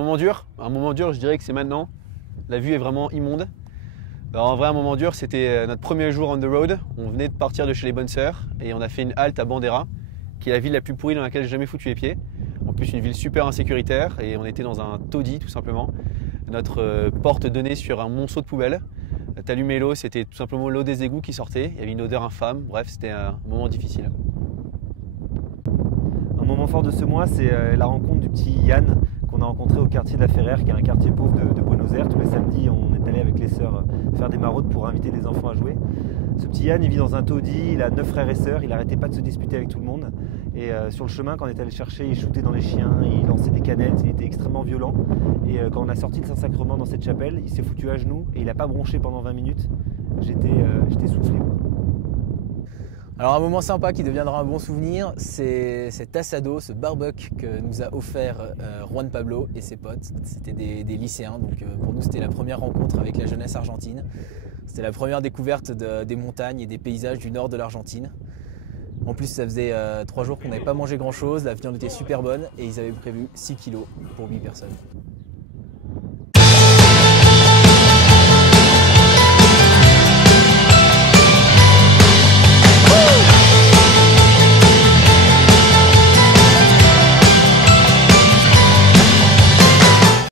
un moment dur, je dirais que c'est maintenant. La vue est vraiment immonde. Alors en vrai, un moment dur, c'était notre premier jour on the road. On venait de partir de chez les bonnes sœurs et on a fait une halte à Bandera, qui est la ville la plus pourrie dans laquelle j'ai jamais foutu les pieds. En plus, une ville super insécuritaire et on était dans un taudis tout simplement. Notre porte donnait sur un monceau de poubelle. T'allumais l'eau, c'était tout simplement l'eau des égouts qui sortait. Il y avait une odeur infâme. Bref, c'était un moment difficile. Un moment fort de ce mois, c'est la rencontre du petit Yann qu'on a rencontré au quartier de la Ferrère, qui est un quartier pauvre de Buenos Aires. Tous les samedis, on est allé avec les sœurs faire des maraudes pour inviter les enfants à jouer. Ce petit Yann, il vit dans un taudis, il a 9 frères et sœurs, il n'arrêtait pas de se disputer avec tout le monde. Et sur le chemin, quand on est allé le chercher, il shootait dans les chiens, il lançait des canettes, il était extrêmement violent. Et quand on a sorti le Saint-Sacrement dans cette chapelle, il s'est foutu à genoux et il n'a pas bronché pendant 20 minutes. J'étais soufflé, quoi. Alors un moment sympa qui deviendra un bon souvenir, c'est cet assado, ce barbecue que nous a offert Juan Pablo et ses potes. C'était des lycéens, donc pour nous c'était la première rencontre avec la jeunesse argentine. C'était la première découverte des montagnes et des paysages du nord de l'Argentine. En plus ça faisait 3 jours qu'on n'avait pas mangé grand chose, la viande était super bonne et ils avaient prévu 6 kilos pour 8 personnes.